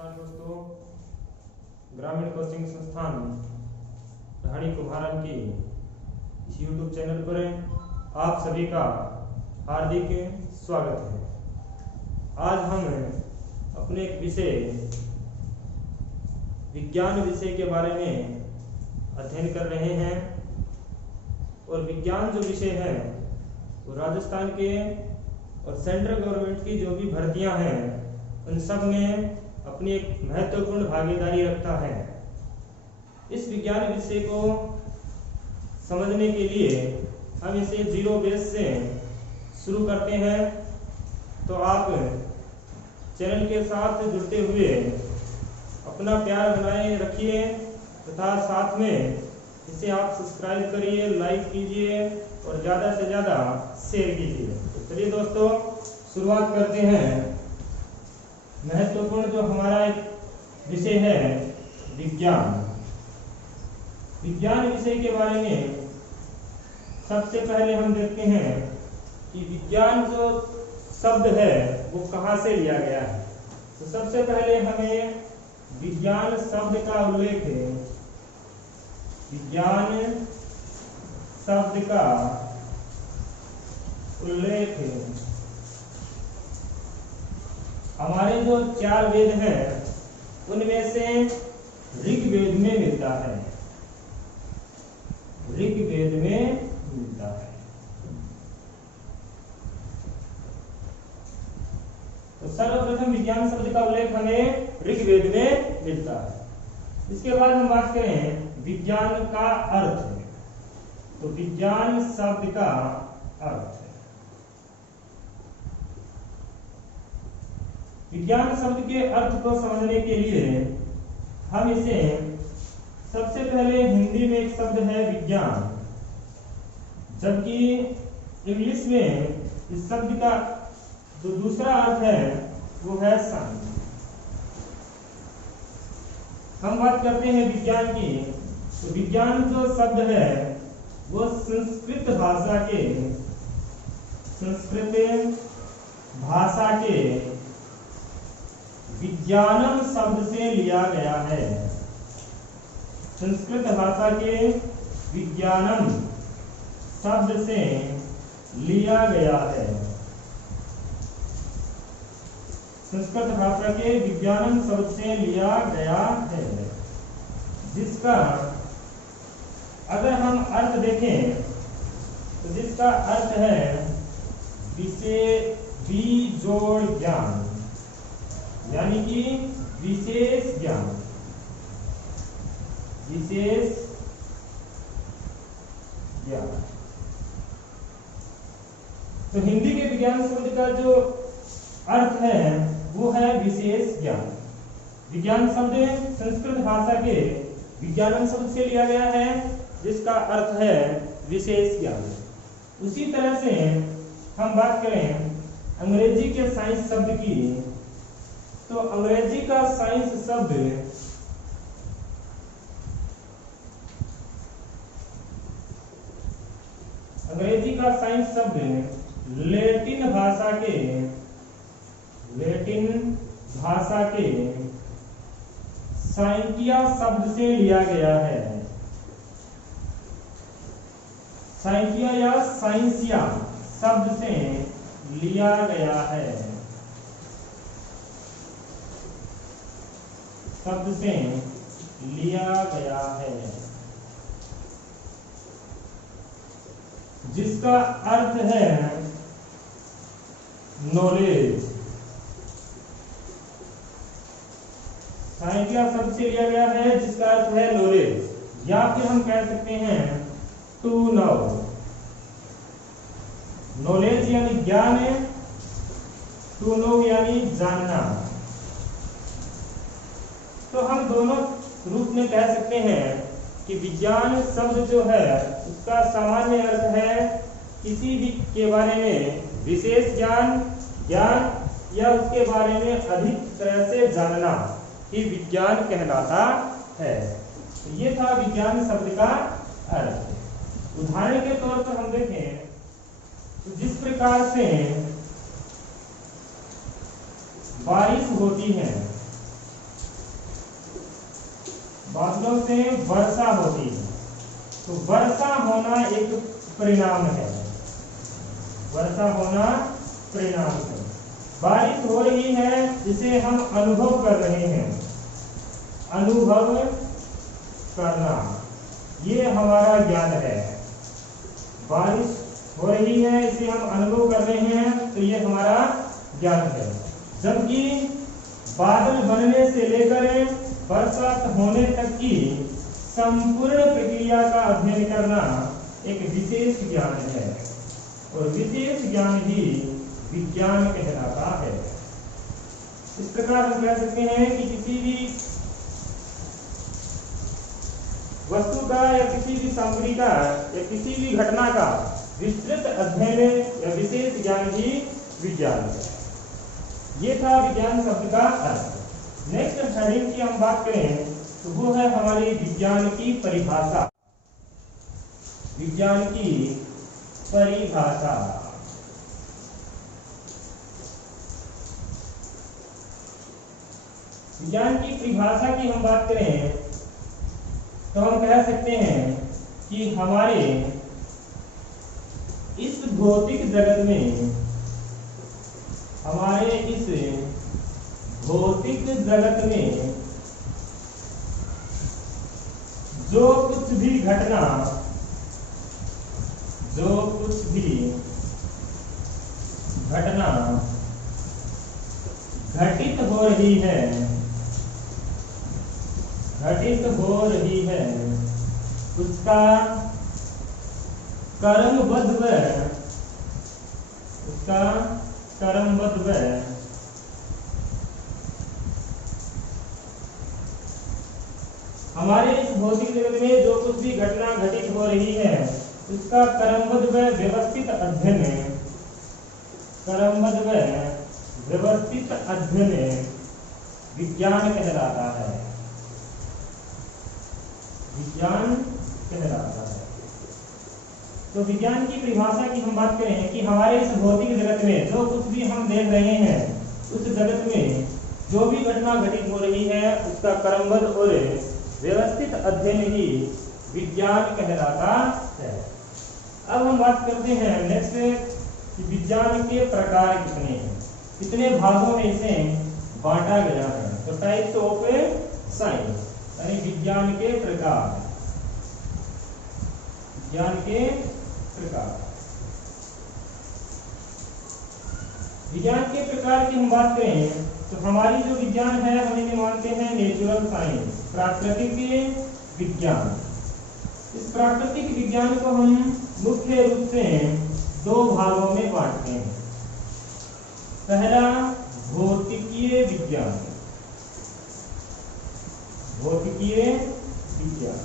नमस्कार दोस्तों, ग्रामीण कोचिंग संस्थान ढाणी कुम्हारन की इस YouTube चैनल पर आप सभी का हार्दिक स्वागत है। आज हम अपने एक विषय विज्ञान विषय के बारे में अध्ययन कर रहे हैं और विज्ञान जो विषय है वो राजस्थान के और सेंट्रल गवर्नमेंट की जो भी भर्तियां हैं उन सब में अपनी एक महत्वपूर्ण भागीदारी रखता है। इस विज्ञान विषय को समझने के लिए हम इसे जीरो बेस से शुरू करते हैं, तो आप चैनल के साथ जुड़ते हुए अपना प्यार बनाए रखिए तथा साथ में इसे आप सब्सक्राइब करिए, लाइक कीजिए और ज़्यादा से ज़्यादा शेयर कीजिए। तो चलिए दोस्तों, शुरुआत करते हैं। महत्वपूर्ण जो हमारा एक विषय है विज्ञान। विज्ञान विषय के बारे में सबसे पहले हम देखते हैं कि विज्ञान जो शब्द है वो कहाँ से लिया गया है। तो सबसे पहले हमें विज्ञान शब्द का उल्लेख है, विज्ञान शब्द का उल्लेख है। हमारे जो चार वेद हैं उनमें से ऋग्वेद में मिलता है, ऋग्वेद में मिलता है। तो सर्वप्रथम विज्ञान शब्द का उल्लेख हमें ऋग्वेद में मिलता है। इसके बाद हम बात करें विज्ञान का अर्थ। तो विज्ञान शब्द का अर्थ, विज्ञान शब्द के अर्थ को समझने के लिए हम इसे सबसे पहले हिंदी में एक शब्द है विज्ञान, जबकि इंग्लिश में इस शब्द का जो दूसरा अर्थ है वो है साइंस। हम बात करते हैं विज्ञान की। तो विज्ञान जो शब्द है वो संस्कृत भाषा के विज्ञानम शब्द से लिया गया है। संस्कृत भाषा के विज्ञानम शब्द से लिया गया है। संस्कृत भाषा के विज्ञानम शब्द से लिया गया है, जिसका अगर हम अर्थ देखें तो जिसका अर्थ है बेजोड़ ज्ञान, यानी कि विशेष ज्ञान, विशेष ज्ञान। तो हिंदी के विज्ञान शब्द का जो अर्थ है वो है विशेष ज्ञान। विज्ञान शब्द संस्कृत भाषा के विज्ञानम शब्द से लिया गया है, जिसका अर्थ है विशेष ज्ञान। उसी तरह से हम बात करें अंग्रेजी के साइंस शब्द की, तो अंग्रेजी का साइंस शब्द लैटिन भाषा के साइंटिया शब्द से लिया गया है। साइंटिया या साइंसिया शब्द से लिया गया है, शब्द से लिया गया है, जिसका अर्थ है नॉलेज। साइंटिया शब्द से लिया गया है जिसका अर्थ है नॉलेज, या फिर हम कह सकते हैं टू नो। नॉलेज यानी ज्ञान है, टू नो यानी जानना। तो हम दोनों रूप में कह सकते हैं कि विज्ञान शब्द जो है उसका सामान्य अर्थ है किसी भी के बारे में विशेष ज्ञान या उसके बारे में अधिक तरह से जानना ही विज्ञान कहलाता है। तो ये था विज्ञान शब्द का अर्थ। उदाहरण के तौर पर हम देखें तो जिस प्रकार से बारिश होती है बादलों से वर्षा होती है। तो वर्षा होना एक परिणाम है, वर्षा होना परिणाम है। बारिश हो रही है जिसे हम अनुभव कर रहे हैं, अनुभव करना, ये हमारा ज्ञान है। बारिश हो रही है इसे हम अनुभव कर रहे हैं, तो ये हमारा ज्ञान है। जबकि बादल बनने से लेकर बरसात होने तक की संपूर्ण प्रक्रिया का अध्ययन करना एक विशेष ज्ञान है, और विशेष ज्ञान ही विज्ञान कहलाता है। इस प्रकार हम कह सकते हैं कि किसी भी वस्तु का या किसी भी सामग्री का या किसी भी घटना का विस्तृत अध्ययन या विशेष ज्ञान ही विज्ञान है। ये था विज्ञान शब्द का अर्थ। नेक्स्ट हेडिंग की हम बात करें तो वो है हमारी विज्ञान की परिभाषा। विज्ञान की परिभाषा। विज्ञान की परिभाषा की हम बात करें तो हम कह सकते हैं कि हमारे इस भौतिक जगत में, हमारे इस भौतिक जगत में जो कुछ भी घटना, जो कुछ भी घटना घटित हो रही है, घटित हो रही है, उसका कर्मबद्ध व उसका कर्मबद्ध व हमारे इस भौतिक जगत में जो कुछ भी घटना घटित हो रही है उसका कर्मबद्ध व व्यवस्थित अध्ययन, कर्मबद्ध व व्यवस्थित अध्ययन विज्ञान कहलाता है, विज्ञान कहलाता है। तो विज्ञान की परिभाषा की हम बात करें कि हमारे इस भौतिक जगत में जो कुछ भी हम देख रहे हैं उस जगत में जो भी घटना घटित हो रही है उसका क्रमबद्ध और व्यवस्थित अध्ययन ही विज्ञान कहलाता है। अब हम बात करते हैं नेक्स्ट कि विज्ञान के प्रकार कितने हैं, कितने भागों में इसे बांटा गया है। तो टाइप्स ऑफ साइंस यानी विज्ञान के प्रकार, विज्ञान के प्रकार। विज्ञान के प्रकार की हम बात करें तो हमारी जो विज्ञान है हम इन्हें मानते हैं नेचुरल साइंस, प्राकृतिक विज्ञान। इस प्राकृतिक विज्ञान को हम मुख्य रूप से दो भागों में बांटते हैं। पहला भौतिकीय विज्ञान, भौतिकीय विज्ञान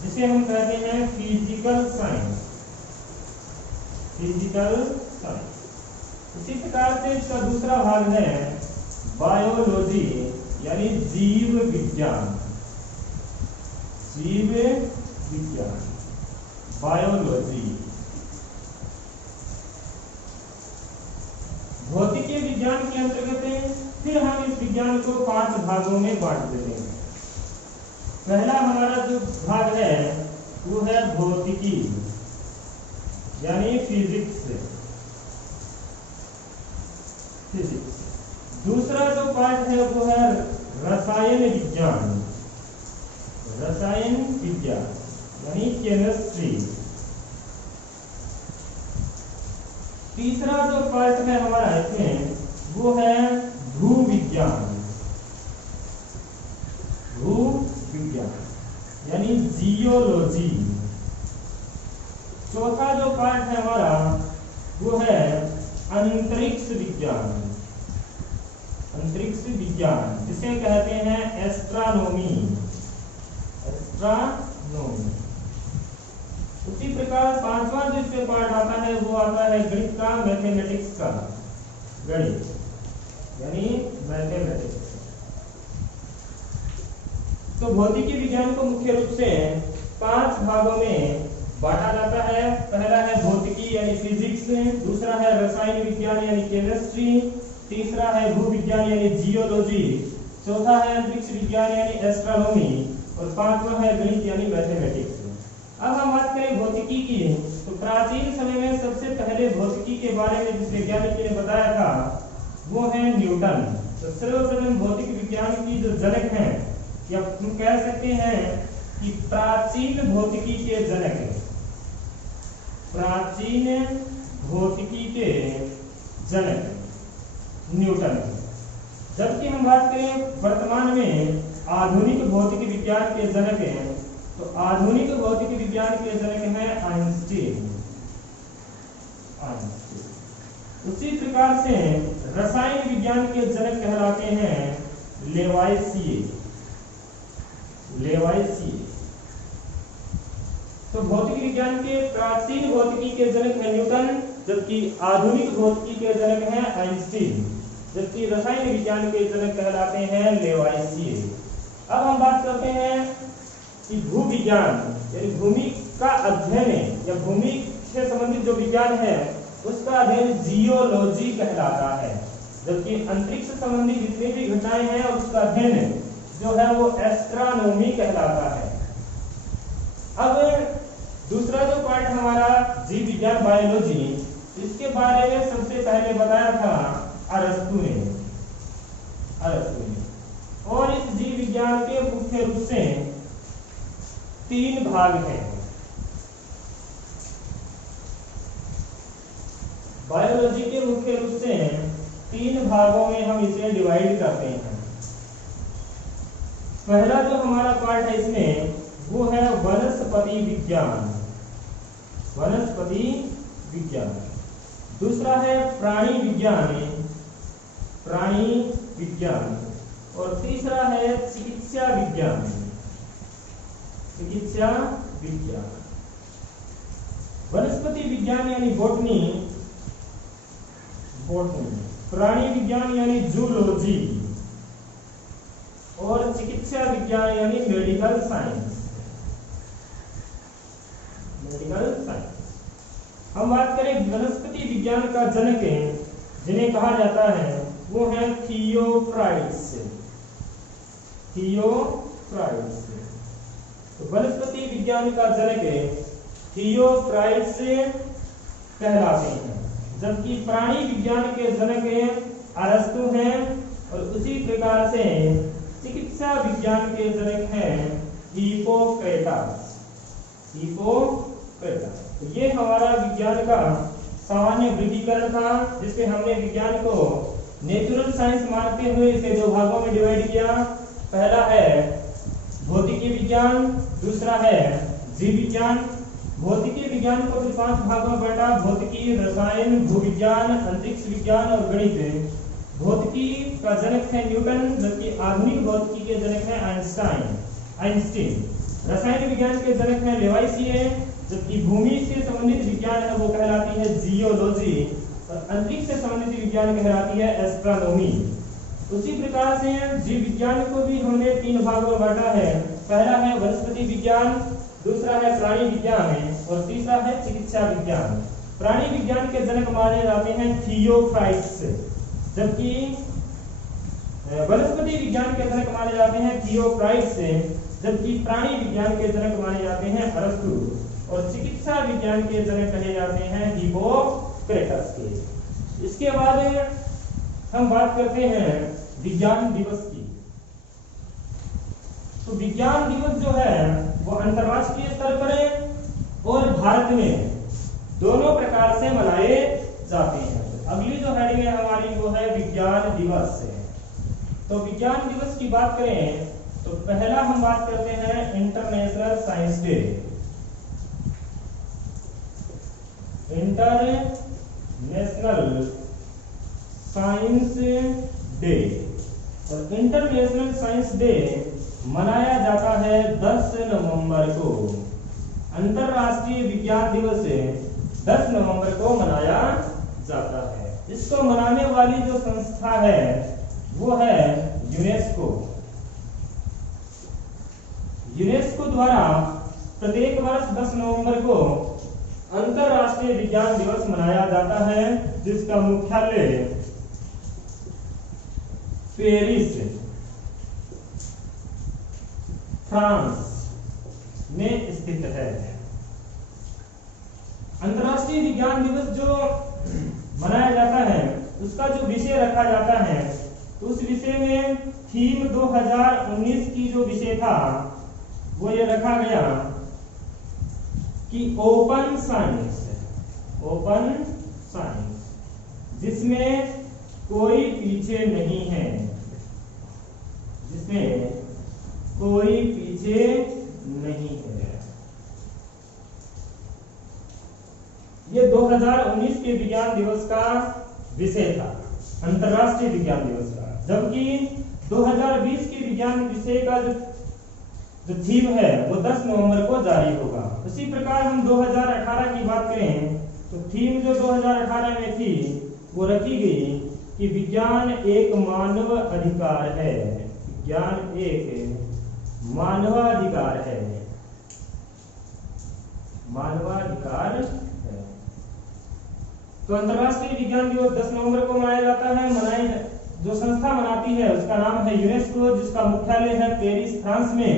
जिसे हम कहते हैं फिजिकल साइंस, फिजिकल साइंस। इसी प्रकार से इसका दूसरा भाग है बायोलॉजी यानी जीव विज्ञान, जीव विज्ञान, बायोलॉजी। भौतिकीय विज्ञान के अंतर्गत फिर हम इस विज्ञान को 5 भागों में बांट देते हैं। पहला हमारा जो भाग है वो है भौतिकी यानी फिजिक्स, फिजिक्स। दूसरा जो पार्ट है वो है रसायन विज्ञान, रसायन विज्ञान यानी केमिस्ट्री। तीसरा जो पार्ट है हमारा इसमें वो है भू विज्ञान, भू विज्ञान यानी जियोलॉजी। चौथा जो पार्ट है हमारा वो है अंतरिक्ष विज्ञान, अंतरिक्ष विज्ञान जिसे कहते हैं एस्ट्रोनॉमी, एस्ट्रोनॉमी। उसी प्रकार 5वां जो इसमें पार्ट आता है वो आता है गणित का, मैथमेटिक्स का, गणित यानी मैथमेटिक्स। तो भौतिकी विज्ञान को मुख्य रूप से 5 भागों में बांटा जाता है। पहला है भौतिकी यानी फिजिक्स, दूसरा है रसायन विज्ञान यानी केमिस्ट्री, तीसरा है भू विज्ञान यानी जियोलॉजी, चौथा है अंतरिक्ष विज्ञान यानी एस्ट्रोनॉमी, और पांचवा है गणित यानी मैथमेटिक्स। अब हम बात करें भौतिकी की, तो प्राचीन समय में सबसे पहले भौतिकी के बारे में जिस वैज्ञानिक ने बताया था वो है न्यूटन। तो सर्वप्रथम भौतिक विज्ञान की जो जनक हैं, या हम कह सकते हैं कि प्राचीन भौतिकी के जनक, प्राचीन भौतिकी के जनक न्यूटन। जबकि हम बात करें वर्तमान में आधुनिक भौतिक विज्ञान के जनक हैं, तो आधुनिक भौतिक विज्ञान के जनक हैं आइंस्टीन। उसी प्रकार से रसायन विज्ञान के जनक कहलाते हैं लेवाइसिए। तो भौतिक विज्ञान के प्राचीन भौतिकी के जनक हैं न्यूटन, जबकि आधुनिक भौतिकी के जनक हैं आइंस्टीन, जबकि रसायन विज्ञान के जनक कहलाते हैं लेवाइसिए। अब हम बात करते हैं कि भूविज्ञान यानी भूमि का अध्ययन या भूमि से संबंधित जो विज्ञान है उसका अध्ययन जियोलॉजी कहलाता है, जबकि अंतरिक्ष संबंधी जितनी भी घटनाएं हैं उसका अध्ययन जो है वो एस्ट्रोनॉमी कहलाता है। अब दूसरा जो पार्ट हमारा जीव विज्ञान बायोलॉजी, इसके बारे में सबसे पहले बताया था अरस्तु ने। और इस जीव विज्ञान के मुख्य रूप से 3 भाग हैं। बायोलॉजी के मुख्य रूप से 3 भागों में हम इसे डिवाइड करते हैं। पहला जो हमारा पार्ट है इसमें वो है वनस्पति विज्ञान। दूसरा है प्राणी विज्ञान, और तीसरा है चिकित्सा विज्ञान। वनस्पति विज्ञान यानी बॉटनी, प्राणी विज्ञान यानी जूलॉजी, और चिकित्सा विज्ञान यानी मेडिकल साइंस। हम बात करें वनस्पति विज्ञान का जनक जिन्हें कहा जाता है वो है थियोफ्राइट्स। तो वनस्पति विज्ञान का जनक थियोफ्राइट्स कहलाते हैं, जबकि प्राणी विज्ञान के जनक अरस्तु हैं, और उसी प्रकार से चिकित्सा विज्ञान के जनक हैं हिप्पोक्रेटस। तो ये हमारा विज्ञान का सामान्य वर्गीकरण था, जिसपे हमने विज्ञान को नेचुरल साइंस मानते हुए इसे 2 भागों में डिवाइड किया। पहला है भौतिकी विज्ञान, दूसरा है जीव विज्ञान। भौतिकी विज्ञान को फिर 5 भागों में बांटा: भौतिकी, रसायन, भूविज्ञान, अंतरिक्ष विज्ञान और गणित। भौतिकी का जनक है न्यूटन, जबकि आधुनिक भौतिकी के जनक है आइंस्टीन। रसायन विज्ञान के जनक है लेवाइसिए, जबकि भूमि से संबंधित विज्ञान है वो कहलाती है जियोलॉजी, और अंतरिक्ष से संबंधित विज्ञान कहलाती है एस्ट्रोनॉमी। उसी प्रकार से जीव विज्ञान को भी हमने 3 भागों में बांटा है। पहला है वनस्पति विज्ञान, दूसरा है प्राणी विज्ञान और तीसरा है चिकित्सा विज्ञान। प्राणी विज्ञान के जनक माने जाते हैं थियोफ्राइट्स, जबकि वनस्पति विज्ञान के जनक माने जाते हैं थियोफ्राइट्स, जबकि प्राणी विज्ञान के जनक माने जाते हैं अरस्तु, और चिकित्सा विज्ञान के जनक कहे जाते हैं हिप्पोक्रेटस के। इसके बाद हम बात करते हैं विज्ञान दिवस की। तो विज्ञान दिवस जो है वो अंतर्राष्ट्रीय स्तर पर और भारत में दोनों प्रकार से मनाए जाते हैं। अगली जो हेडिंग है हमारी वो है विज्ञान दिवस। तो विज्ञान दिवस की बात करें तो पहला हम बात करते हैं international science day. International science day, और इंटरनेशनल साइंस डे मनाया जाता है 10 नवंबर को। अंतरराष्ट्रीय विज्ञान दिवस 10 नवंबर को मनाया जाता है। इसको मनाने वाली जो संस्था है वो है यूनेस्को। यूनेस्को द्वारा प्रत्येक वर्ष 10 नवंबर को अंतरराष्ट्रीय विज्ञान दिवस मनाया जाता है, जिसका मुख्यालय पेरिस फ्रांस में स्थित है। अंतर्राष्ट्रीय विज्ञान दिवस जो मनाया जाता है उसका जो विषय रखा जाता है, तो उस विषय में थीम 2019 की जो विषय था वो ये रखा गया कि ओपन साइंस, ओपन साइंस, जिसमें कोई पीछे नहीं है, जिसमें कोई पीछे नहीं है। ये 2019 के विज्ञान दिवस का विषय था, अंतर्राष्ट्रीय विज्ञान दिवस का। जबकि 2020 के विज्ञान विषय का जो थीम है वो 10 नवंबर को जारी होगा। उसी प्रकार हम 2018 की बात करें तो थीम जो 2018 में थी वो रखी गई कि विज्ञान एक मानव अधिकार है, विज्ञान एक मानवाधिकार है, मानवाधिकार है। तो अंतर्राष्ट्रीय विज्ञान दिवस 10 नवंबर को मनाया जाता है। जो संस्था मनाती है उसका नाम है यूनेस्को, जिसका मुख्यालय है पेरिस, फ्रांस में।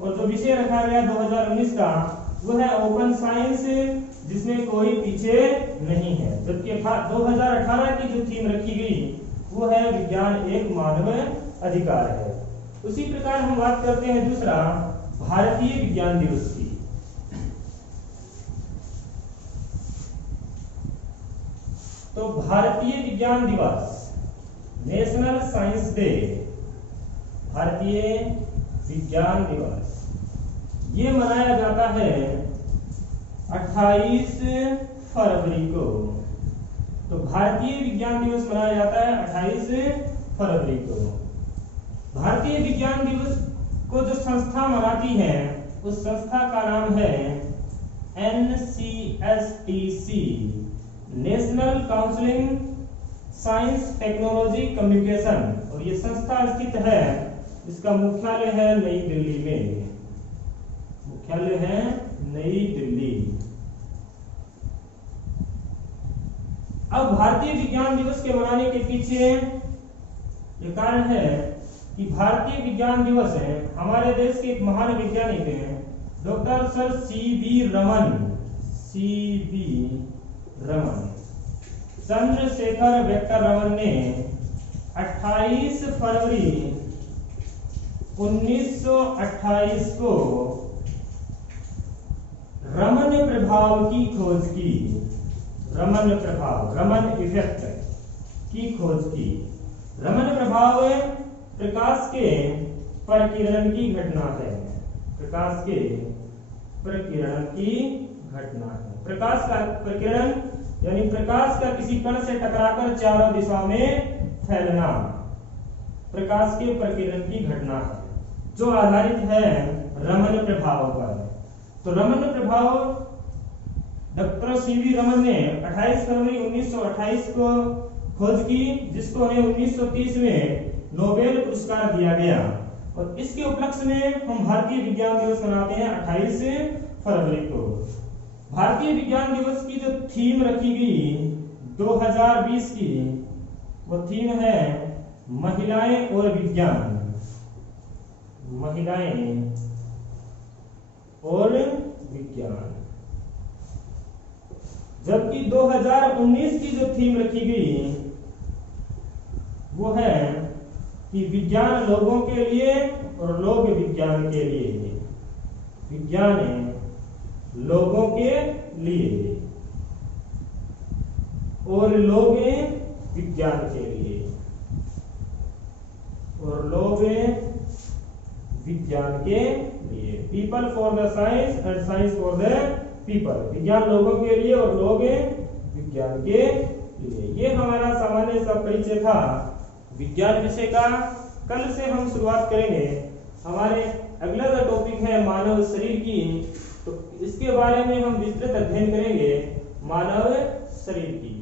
और जो विषय रखा गया 2019 का वो है ओपन साइंस, जिसमें कोई पीछे नहीं है। जबकि 2018 की जो थीम रखी गई वो है विज्ञान एक मानव अधिकार है। उसी प्रकार हम बात करते हैं दूसरा भारतीय विज्ञान दिवस की। तो भारतीय विज्ञान दिवस, नेशनल साइंस डे, भारतीय विज्ञान दिवस, ये मनाया जाता है 28 फरवरी को। तो भारतीय विज्ञान दिवस मनाया जाता है 28 फरवरी को। भारतीय विज्ञान दिवस को जो संस्था मनाती है उस संस्था का नाम है NCSTC, national counselling science technology communication. और ये संस्था स्थित है, इसका मुख्यालय है नई दिल्ली में, मुख्यालय है नई दिल्ली। अब भारतीय विज्ञान दिवस के मनाने के पीछे ये कारण है कि भारतीय विज्ञान दिवस है, हमारे देश के एक महान वैज्ञानिक हैं डॉक्टर सर सीवी रमन, चंद्रशेखर वेंकट रमन ने 28 फरवरी 1928 को रमन प्रभाव की खोज की, रमन प्रभाव, रमन इफेक्ट की खोज की। रमन प्रभाव प्रकाश के प्रकीर्णन की घटना है, प्रकाश के प्रकीर्णन की घटना है। प्रकाश का प्रकीर्णन यानी प्रकाश का किसी कण से टकराकर चारों दिशा में फैलना, प्रकाश के प्रकीर्णन की घटना है, जो आधारित है रमन प्रभाव पर। तो रमन प्रभाव डॉक्टर सीवी रमन ने 28 फरवरी 1928 को खोज की, जिसको उन्हें 1930 में नोबेल पुरस्कार दिया गया। और इसके उपलक्ष्य में हम भारतीय विज्ञान दिवस मनाते हैं 28 फरवरी को। भारतीय विज्ञान दिवस की जो थीम रखी गई 2020 की, वो थीम है महिलाएं और विज्ञान, महिलाएं और विज्ञान। जबकि 2019 की जो थीम रखी गई वो है कि विज्ञान लोगों के लिए और लोग विज्ञान के लिए, विज्ञान लोगों के लिए और लोग विज्ञान के लिए, और लोग विज्ञान के लिए। People for the science and science for the people, विज्ञान लोगों के लिए और लोग विज्ञान के लिए। ये हमारा सामान्य सा परिचय था विज्ञान विषय का। कल से हम शुरुआत करेंगे, हमारे अगला जो टॉपिक है मानव शरीर की, तो इसके बारे में हम विस्तृत अध्ययन करेंगे मानव शरीर की।